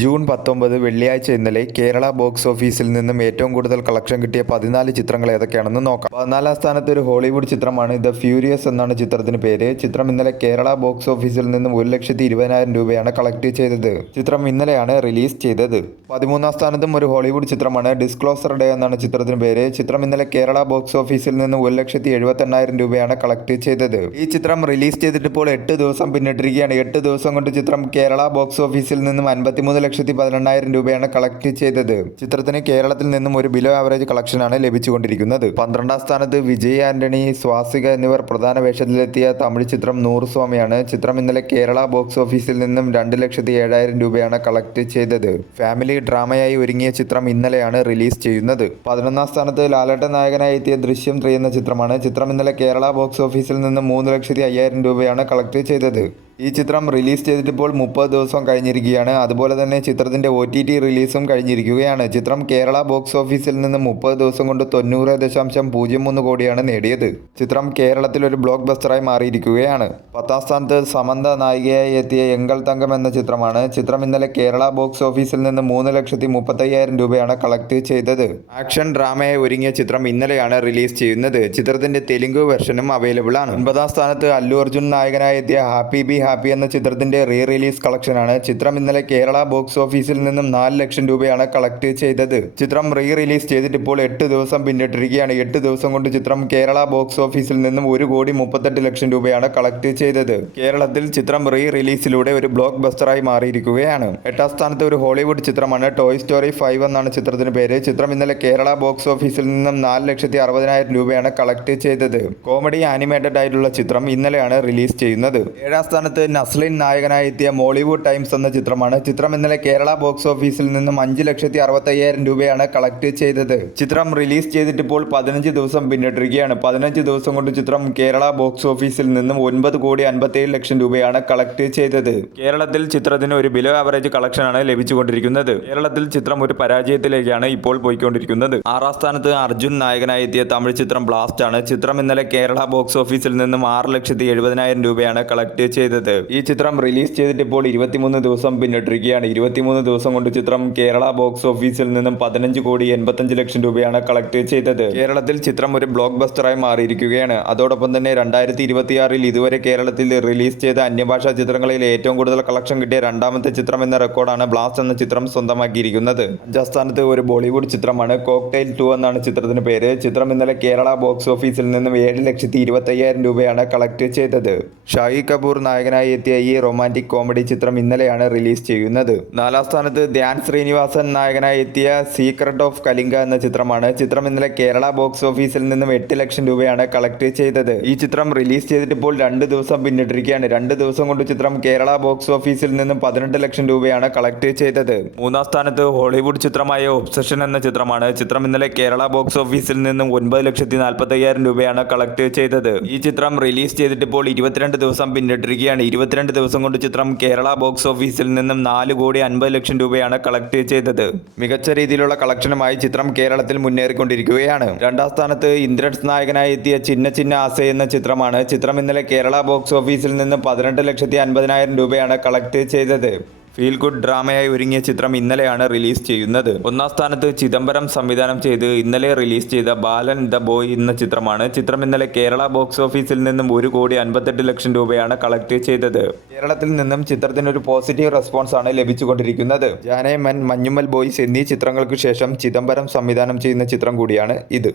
June 19 വെള്ളിയാഴ്ച ഇന്നലെ Kerala box ഓഫീസിൽ നിന്നും ഏറ്റവും കൂടുതൽ കളക്ഷൻ കിട്ടിയ 14 ചിത്രങ്ങൾ ഏതൊക്കെയാണെന്ന് നോക്കാം. 14 സ്ഥാനത്ത് ഒരു ഹോളിവുഡ് ചിത്രമാണ് ദ ഫ്യൂരിയസ് എന്നാണ് ചിത്രത്തിന് പേര്. ചിത്രം ഇന്നലെ കേരള ബോക്സ് ഓഫീസിൽ നിന്നും 1,20,000 രൂപയാണ് കളക്ട് ചെയ്തത്. ചിത്രം ഇന്നലെയാണ് റിലീസ് ചെയ്തത്. 13ാം സ്ഥാനത്തും ഒരു ഹോളിവുഡ് ചിത്രമാണ് ഡിസ്ക്ലോസർ ഡേ എന്നാണ് ചിത്രത്തിന് പേര്. ചിത്രം ഇന്നലെ കേരള ബോക്സ് ഓഫീസിൽ നിന്നും 1,78,000 രൂപയാണ് കളക്ട് ചെയ്തത്. ഈ ചിത്രം റിലീസ് ചെയ്തിട്ട് ഇപ്പോൾ 8 ദിവസം പിന്നിട്ടിരിക്കുകയാണ്. 8 ദിവസം കൊണ്ട് ചിത്രം കേരള ബോക്സ് ഓഫീസിൽ നിന്നും 53,18,000 രൂപയാണ് കളക്ട് ചെയ്തത്. ചിത്രത്തിന് കേരളത്തിൽ നിന്നും ഒരു ബിലോ ആവറേജ് കളക്ഷനാണ് ലഭിച്ചുകൊണ്ടിരിക്കുന്നത്. 12ാം സ്ഥാനത്ത് വിജയ് ആന്റണി, സ്വാസിക എന്നിവർ പ്രധാന വേഷത്തിലെത്തിയ തമിഴ് ചിത്രം നൂറുസ്വാമിയാണ്. ചിത്രം ഇന്നലെ കേരള ബോക്സ് ഓഫീസിൽ നിന്നും 2,07,000 രൂപയാണ് കളക്ട് ചെയ്തത്. ഫാമിലി ഡ്രാമയായി ഒരുങ്ങിയ ചിത്രം ഇന്നലെയാണ് റിലീസ് ചെയ്യുന്നത്. 11ാം സ്ഥാനത്ത് ലാലേട്ടൻ നായകനായി എത്തിയ ദൃശ്യം 3 എന്ന ചിത്രമാണ്. ചിത്രം ഇന്നലെ കേരള ബോക്സ് ഓഫീസിൽ നിന്നും 3,05,000 രൂപയാണ് കളക്ട് ചെയ്തത്. ഈ ചിത്രം റിലീസ് ചെയ്തിട്ടിപ്പോൾ 30 ദിവസം കഴിഞ്ഞിരിക്കുകയാണ്. അതുപോലെ തന്നെ ചിത്രത്തിന്റെ OTT റിലീസും കഴിഞ്ഞിരിക്കുകയാണ്. ചിത്രം കേരള ബോക്സ് ഓഫീസിൽ നിന്ന് 30 ദിവസം കൊണ്ട് 90.03 കോടിയാണ് നേടിയത്. ചിത്രം കേരളത്തിൽ ഒരു ബ്ലോക്ക് ബസ്റ്ററായി മാറിയിരിക്കുകയാണ്. 10ാം സ്ഥാനത്ത് സമന്ത നായികയായി എത്തിയ എങ്കൽ തങ്കം എന്ന ചിത്രമാണ്. ചിത്രം ഇന്നലെ കേരള ബോക്സ് ഓഫീസിൽ നിന്ന് 3,35,000 രൂപയാണ് കളക്ട് ചെയ്തത്. ആക്ഷൻ ഡ്രാമയായി ഒരുങ്ങിയ ചിത്രം ഇന്നലെയാണ് റിലീസ് ചെയ്യുന്നത്. ചിത്രത്തിന്റെ തെലുങ്ക് വെർഷനും അവൈലബിൾ ആണ്. 9ാം സ്ഥാനത്ത് അല്ലു അർജുൻ നായകനായി എത്തിയ ഹാപ്പി എന്ന ചിത്രത്തിന്റെ റീ റിലീസ് കളക്ഷനാണ്. ചിത്രം ഇന്നലെ കേരള ബോക്സ് ഓഫീസിൽ നിന്നും 4 ലക്ഷം രൂപയാണ് കളക്ട് ചെയ്തത്. ചിത്രം റീ റിലീസ് ചെയ്തിട്ട് ഇപ്പോൾ 8 ദിവസം പിന്നിട്ടിരിക്കുകയാണ്. 8 ദിവസം കൊണ്ട് ചിത്രം കേരള ബോക്സ് ഓഫീസിൽ നിന്നും 1,38,00,000 രൂപയാണ് കളക്ട് ചെയ്തത്. കേരളത്തിൽ ചിത്രം റീ റിലീസിലൂടെ ഒരു ബ്ലോക്ക് ബസ്റ്ററായി മാറിയിരിക്കുകയാണ്. 8ാം സ്ഥാനത്ത് ഒരു ഹോളിവുഡ് ചിത്രമാണ് ടോയ് സ്റ്റോറി 5 എന്നാണ് ചിത്രത്തിന് പേര്. ചിത്രം ഇന്നലെ കേരള ബോക്സ് ഓഫീസിൽ നിന്നും 4,60,000 രൂപയാണ് കളക്ട് ചെയ്തത്. കോമഡി ആനിമേറ്റഡ് ആയിട്ടുള്ള ചിത്രം ഇന്നലെയാണ് റിലീസ് ചെയ്യുന്നത്. 7ാം സ്ഥാനത്ത് നസ്ലിൻ നായകനായി എത്തിയ മോളിവുഡ് ടൈംസ് എന്ന ചിത്രമാണ്. ചിത്രം ഇന്നലെ കേരള ബോക്സ് ഓഫീസിൽ നിന്നും 5,65,000 രൂപയാണ് കളക്ട് ചെയ്തത്. ചിത്രം റിലീസ് ചെയ്തിട്ട് ഇപ്പോൾ 15 ദിവസം പിന്നിട്ടിരിക്കുകയാണ്. 15 ദിവസം കൊണ്ട് ചിത്രം കേരള ബോക്സ് ഓഫീസിൽ നിന്നും 9,57,00,000 രൂപയാണ് കളക്ട് ചെയ്തത്. കേരളത്തിൽ ചിത്രത്തിന് ഒരു ബിലോ ആവറേജ് കളക്ഷനാണ് ലഭിച്ചുകൊണ്ടിരിക്കുന്നത്. കേരളത്തിൽ ചിത്രം ഒരു പരാജയത്തിലേക്കാണ് ഇപ്പോൾ പോയിക്കൊണ്ടിരിക്കുന്നത്. 6ാം സ്ഥാനത്ത് അർജുൻ നായകനായി എത്തിയ തമിഴ് ചിത്രം ബ്ലാസ്റ്റ് ആണ്. ചിത്രം ഇന്നലെ കേരള ബോക്സ് ഓഫീസിൽ നിന്നും 6,70,000 രൂപയാണ് കളക്ട് ചെയ്തത്. ഈ ചിത്രം റിലീസ് ചെയ്തിട്ട് ഇപ്പോൾ 23 ദിവസം പിന്നിട്ടിരിക്കുകയാണ്. 23 ദിവസം കൊണ്ട് ചിത്രം കേരള ബോക്സ് ഓഫീസിൽ നിന്നും 15,85,00,000 രൂപയാണ് കളക്ട് ചെയ്തത്. കേരളത്തിൽ ചിത്രം ഒരു ബ്ലോക്ക് ബസ്റ്ററായി മാറിയിരിക്കുകയാണ്. അതോടൊപ്പം തന്നെ 2026 ഇതുവരെ കേരളത്തിൽ റിലീസ് ചെയ്ത അന്യഭാഷാ ചിത്രങ്ങളിൽ ഏറ്റവും കൂടുതൽ കളക്ഷൻ കിട്ടിയ രണ്ടാമത്തെ ചിത്രം എന്ന റെക്കോർഡാണ് ബ്ലാസ്റ്റ് എന്ന ചിത്രം സ്വന്തമാക്കിയിരിക്കുന്നത്. 5ാം സ്ഥാനത്ത് ഒരു ബോളിവുഡ് ചിത്രമാണ് കോക്ടെയിൽ 2 എന്നാണ് ചിത്രത്തിന് പേര്. ചിത്രം ഇന്നലെ കേരള ബോക്സ് ഓഫീസിൽ നിന്നും 7,25,000 രൂപയാണ് കളക്ട് ചെയ്തത്. ഷാഹി കപൂർ നായകനായി എത്തിയ ഈ റൊമാൻറ്റിക് കോമഡി ചിത്രം ഇന്നലെയാണ് റിലീസ് ചെയ്യുന്നത്. 4ാം സ്ഥാനത്ത് ധ്യാൻ ശ്രീനിവാസൻ നായകനായി എത്തിയ സീക്രട്ട് ഓഫ് കലിംഗ എന്ന ചിത്രമാണ്. ചിത്രം ഇന്നലെ കേരള ബോക്സ് ഓഫീസിൽ നിന്നും 8 ലക്ഷം രൂപയാണ് കളക്ട് ചെയ്തത്. ഈ ചിത്രം റിലീസ് ചെയ്തിട്ട് ഇപ്പോൾ 2 ദിവസം പിന്നിട്ടിരിക്കുകയാണ്. 2 ദിവസം കൊണ്ട് ചിത്രം കേരള ബോക്സ് ഓഫീസിൽ നിന്നും 18 ലക്ഷം രൂപയാണ് കളക്ട് ചെയ്തത്. 3ാം സ്ഥാനത്ത് ഹോളിവുഡ് ചിത്രമായ ഒബ്സഷൻ എന്ന ചിത്രമാണ്. ചിത്രം ഇന്നലെ കേരള ബോക്സ് ഓഫീസിൽ നിന്നും 9,40,000 രൂപയാണ് കളക്ട് ചെയ്തത്. ഈ ചിത്രം റിലീസ് ചെയ്തിട്ട് ഇപ്പോൾ 22 ദിവസം പിന്നിട്ടിരിക്കുകയാണ്. 22 ദിവസം കൊണ്ട് ചിത്രം കേരള ബോക്സ് ഓഫീസിൽ നിന്നും 4,50,00,000 രൂപയാണ് കളക്ട് ചെയ്തത്. മികച്ച രീതിയിലുള്ള കളക്ഷനുമായി ചിത്രം കേരളത്തിൽ മുന്നേറിക്കൊണ്ടിരിക്കുകയാണ്. 2ാം സ്ഥാനത്ത് ഇന്ദ്രൻസ് നായകനായി എത്തിയ ചിന്ന ചിന്ന ആസെ എന്ന ചിത്രമാണ്. ചിത്രം ഇന്നലെ കേരള ബോക്സ് ഓഫീസിൽ നിന്നും 18,50,000 രൂപയാണ് കളക്ട് ചെയ്തത്. ഫീൽ ഗുഡ് ഡ്രാമയായി ഒരുങ്ങിയ ചിത്രം ഇന്നലെയാണ് റിലീസ് ചെയ്യുന്നത്. 1ാം സ്ഥാനത്ത് ചിദംബരം സംവിധാനം ചെയ്ത് ഇന്നലെ റിലീസ് ചെയ്ത ബാലൻ ദ ബോയ് എന്ന ചിത്രമാണ്. ചിത്രം ഇന്നലെ കേരള ബോക്സ് ഓഫീസിൽ നിന്നും 1,58,00,000 രൂപയാണ് കളക്ട് ചെയ്തത്. കേരളത്തിൽ നിന്നും ചിത്രത്തിന് ഒരു പോസിറ്റീവ് റെസ്പോൺസ് ആണ് ലഭിച്ചുകൊണ്ടിരിക്കുന്നത്. ജാനേ മൻ, മഞ്ഞുമ്മൽ ബോയ്സ് എന്നീ ചിത്രങ്ങൾക്ക് ശേഷം ചിദംബരം സംവിധാനം ചെയ്യുന്ന ചിത്രം കൂടിയാണ് ഇത്.